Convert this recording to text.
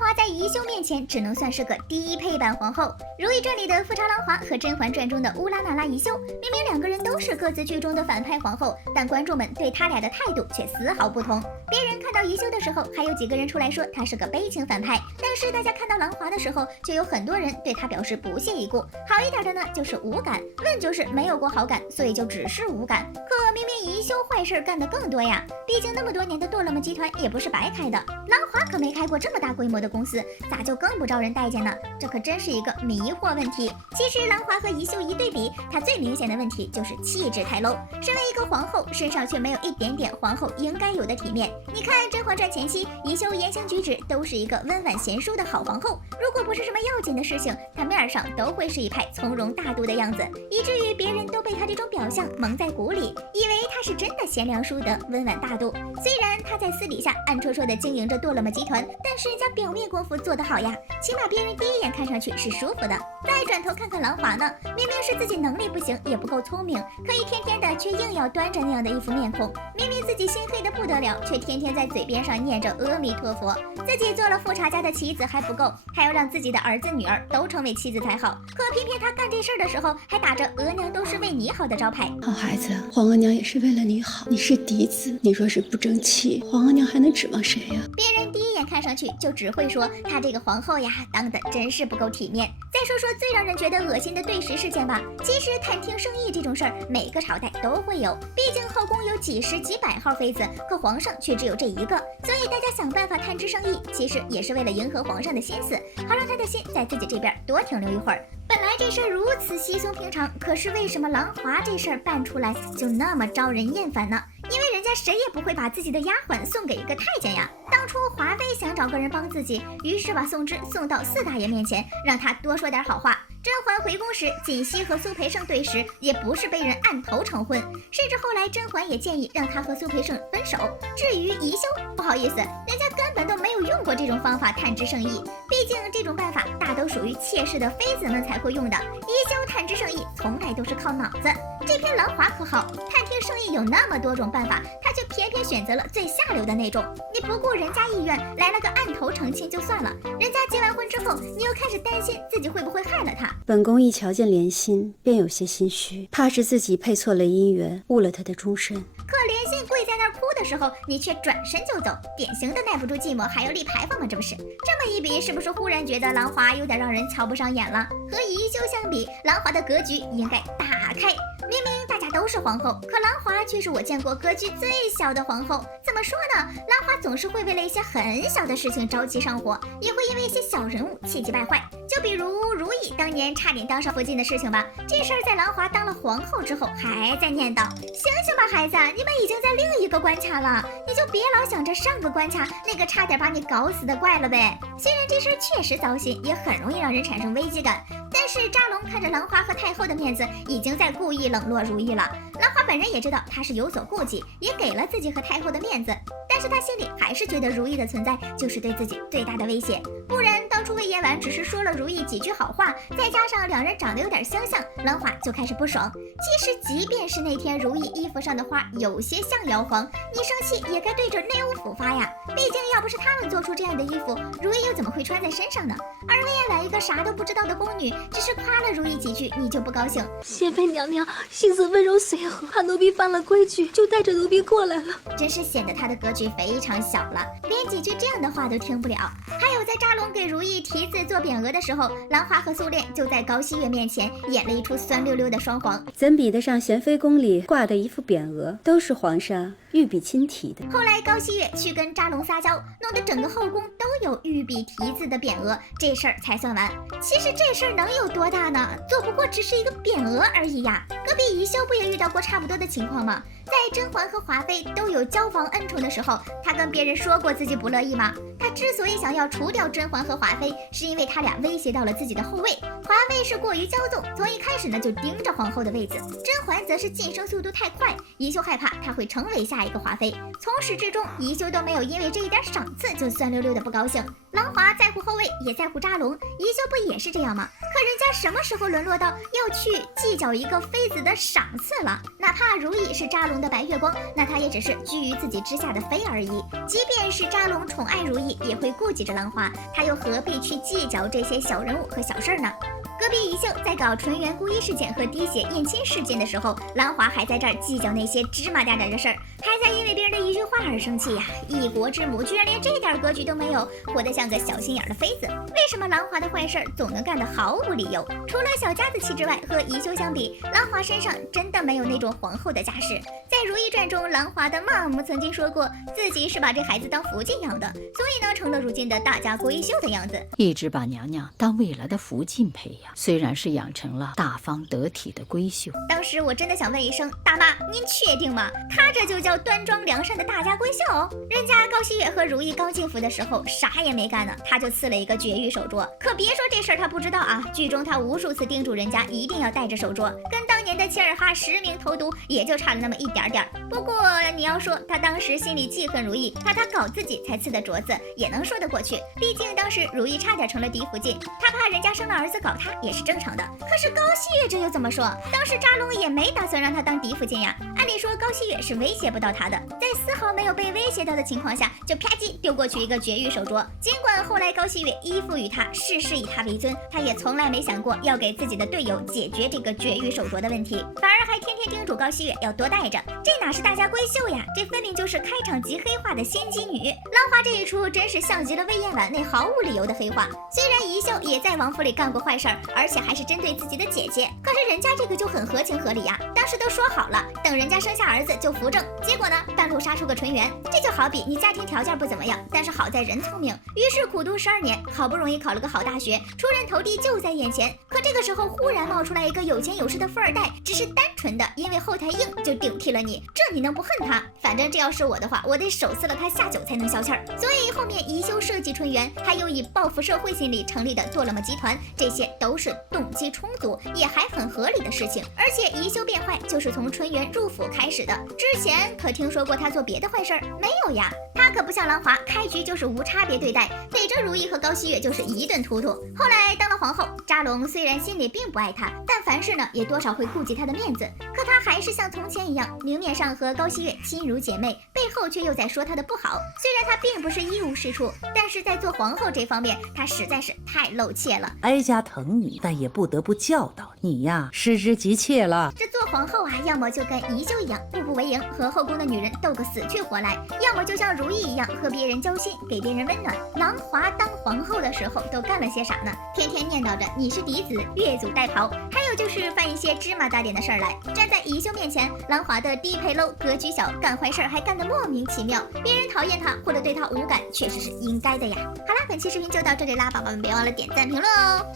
华在宜修面前只能算是个低配版皇后。《如懿传》里的富察郎华和《甄嬛传》中的乌拉那拉宜修，明明两个人都是各自剧中的反派皇后，但观众们对他俩的态度却丝毫不同。别人看到宜修的时候，还有几个人出来说她是个悲情反派，但是大家看到郎华的时候，却有很多人对她表示不屑一顾。好一点的呢，就是无感，问就是没有过好感，所以就只是无感。可明明宜修坏事干得更多呀，毕竟那么多年的堕落么集团也不是白开的，郎华可没开过这么大规模的公司，咋就更不招人待见呢？这可真是一个迷惑问题。其实郎华和宜修一对比，她最明显的问题就是气质太 low， 身为一个皇后，身上却没有一点点皇后应该有的体面。你看《甄嬛传》前期，宜修言行举止都是一个温婉贤淑的好皇后，如果不是什么要紧的事情，她面上都会是一派从容大度的样子，以至于别人都被她这种表象蒙在鼓里，以为她是真的贤良淑德、温婉大度。虽然她在私底下暗戳戳的经营着堕落么集团，但是人家表面功夫做得好呀，起码别人第一眼看上去是舒服的。再转头看看郎华呢，明明是自己能力不行，也不够聪明，可一天天的却硬要端着那样的一副面孔。明明自己心黑的不得了，却天天在嘴边上念着阿弥陀佛。自己做了富察家的妻子还不够，还要让自己的儿子女儿都成为妻子才好。可偏偏他干这事儿的时候，还打着额娘都是为你好的招牌。好孩子，皇额娘也是为了你好，你是嫡子，你若是不争气，皇额娘还能指望谁呀？别人第一眼看上去就只会说她这个皇后呀，当的真是不够体面。再说说最让人觉得恶心的对食事件吧，其实探听生意这种事儿，每个朝代都会有，毕竟后宫有几十几百号妃子，可皇上却只有这一个，所以大家想办法探知生意，其实也是为了迎合皇上的心思，好让他的心在自己这边多停留一会儿。本来这事儿如此稀松平常，可是为什么郎华这事儿办出来就那么招人厌烦呢？因为人家谁也不会把自己的丫鬟送给一个太监呀。当初华妃想找个人帮自己，于是把宋芝送到四大爷面前，让他多说点好话。甄嬛回宫时，锦汐和苏培盛对食，也不是被人按头成婚，甚至后来甄嬛也建议让他和苏培盛分手。至于宜修，不好意思，人家根本都没有用过这种方法探知生意，毕竟这种办法大都属于妾室的妃子们才会用的。宜修探知生意从来都是靠脑子。这篇郎华可好，探听生意有那么多种办法，他却偏偏选择了最下流的那种。你不顾人家意愿，来了个按头成亲就算了，人家结完婚之后，你又开始担心自己会不会害了他。本宫一瞧见莲心，便有些心虚，怕是自己配错了姻缘，误了他的终身。可莲心跪在那儿哭的时候，你却转身就走，典型的耐不住寂寞还要立牌坊吗？这不是？这么一比，是不是忽然觉得郎华有点让人瞧不上眼了？和宜修相比，郎华的格局应该大开。明明大家都是皇后，可郎华却是我见过格局最小的皇后。怎么说呢？郎华总是会为了一些很小的事情着急上火，也会因为一些小人物气急败坏。就比如如懿当年差点当上福晋的事情吧，这事儿在郎华当了皇后之后还在念叨。醒醒吧孩子，你们已经在另一个关卡了，你就别老想着上个关卡那个差点把你搞死的怪了呗。虽然这事儿确实糟心，也很容易让人产生危机感，但是扎龙看着郎华和太后的面子，已经在故意冷落如懿了。郎华本人也知道他是有所顾忌，也给了自己和太后的面子，但是他心里还是觉得如懿的存在就是对自己最大的威胁。不然当初魏延婉只是说了如懿几句好话，再加上两人长得有点相像，郎华就开始不爽。其实即便是那天如懿衣服上的花有些像姚黄，你生气也该对着内务府发呀，毕竟要不是他们做出这样的衣服，如懿又怎么会穿在身上呢？而魏延婉一个啥都不知道的宫女，只是夸了如懿几句，你就不高兴。谢妃娘娘性子温柔随和，怕奴婢犯了规矩，就带着奴婢过来了。真是显得她的格局非常小了，连几句这样的话都听不了。还有在扎龙给如懿题字做匾额的时候，兰花和苏烈就在高羲月面前演了一出酸溜溜的双簧，怎比得上贤妃宫里挂的一副匾额，都是皇上御笔亲题的。后来高羲月去跟扎龙撒娇，弄得整个后宫都有御笔题字的匾额，这事儿才算完。其实这事儿能有多大呢？做不过只是一个匾额而已呀。隔壁宜修不也遇到过差不多的情况吗？在甄嬛和华妃都有交房恩宠的时候，她跟别人说过自己不乐意吗？她之所以想要除掉甄嬛和华妃，是因为他俩威胁到了自己的后位。华妃是过于骄纵，从一开始呢就盯着皇后的位子；甄嬛则是晋升速度太快，宜修害怕她会成为下下一个华妃。从始至终，宜修都没有因为这一点赏赐就酸溜溜的不高兴。郎华在乎后位，也在乎扎龙，宜修不也是这样吗？可人家什么时候沦落到要去计较一个妃子的赏赐了？哪怕如懿是扎龙的白月光，那她也只是居于自己之下的妃而已。即便是扎龙宠爱如懿，也会顾及着郎华，他又何必去计较这些小人物和小事呢？隔壁宜秀在搞纯元故衣事件和滴血验亲事件的时候，兰华还在这儿计较那些芝麻点的事儿，还在因为别人的一句话而生气呀！一国之母居然连这点格局都没有，活得像个小心眼的妃子。为什么兰华的坏事总能干得毫无理由？除了小家子气之外，和宜修相比，兰华身上真的没有那种皇后的架势。在《如懿传》中，兰华的妈妈曾经说过，自己是把这孩子当福晋养的，所以呢，成了如今的大家闺秀的样子，一直把娘娘当未来的福晋培养。虽然是养成了大方得体的闺秀，当时我真的想问一声，大妈，您确定吗？她这就叫端庄良善的大家闺秀？人家高希月和如懿刚进府的时候啥也没干呢，她就赐了一个绝育手镯。可别说这事儿她不知道啊，剧中她无数次叮嘱人家一定要带着手镯，跟当年的切尔哈实名投毒也就差了那么一点点。不过你要说她当时心里记恨如懿，怕她搞自己才赐的镯子，也能说得过去。毕竟当时如懿差点成了嫡福晋，她怕人家生了儿子搞她也是正常的。可是高希月这又怎么说？当时扎龙也没打算让他当嫡福晋呀。按理说高希月是威胁不到他的，在丝毫没有被威胁到的情况下，就啪叽丢过去一个绝育手镯。尽管后来高希月依附于他，事事以他为尊，他也从来没想过要给自己的队友解决这个绝育手镯的问题，反而还天天叮嘱高希月要多带着。这哪是大家闺秀呀？这分明就是开场即黑化的仙姬女。兰花这一出真是像极了魏嫣婉那毫无理由的黑化。虽然宜秀也在王府里干过坏事儿，而且还是针对自己的姐姐，可是人家这个就很合情合理呀。当时都说好了，等人家生下儿子就扶正，结果呢，半路杀出个纯元。这就好比你家庭条件不怎么样，但是好在人聪明，于是苦读12年，好不容易考了个好大学，出人头地就在眼前。可这个时候忽然冒出来一个有钱有势的富二代，只是单纯的因为后台硬就顶替了你，这你能不恨他？反正这要是我的话，我得手撕了他下酒才能消气儿。所以后面宜修设计纯元，还有以报复社会心理成立的做了么集团，这些都是动机充足也还很合理的事情。而且宜修变坏就是从纯元入府开始的，之前可听说过他做别的坏事儿没有呀？他可不像兰华，开局就是无差别对待，逮着如懿和高希月就是一顿突突。后来当了皇后，扎龙虽然心里并不爱她，但凡事呢也多少会顾及她的面子。可她还是像从前一样，明面上和高希月亲如姐妹，背后却又在说她的不好。虽然她并不是一无是处，但是在做皇后这方面，她实在是太露怯了。哀家疼你，但也不得不教导你呀，失之急切了。这做皇后啊，要么就跟宜修一样步步为营，和后宫的女人斗个死去活来，要么就像如懿一样和别人交心，给别人温暖。郎华当皇后的时候都干了些啥呢？天天念叨着你是嫡子，越俎代庖，还有就是犯一些芝麻大点的事儿来。站在宜修面前，郎华的低配 low， 格局小，干坏事还干得莫名其妙，别人讨厌他或者对他无感，确实是应该的呀。好啦，本期视频就到这里啦，宝宝们别忘了点赞评论哦。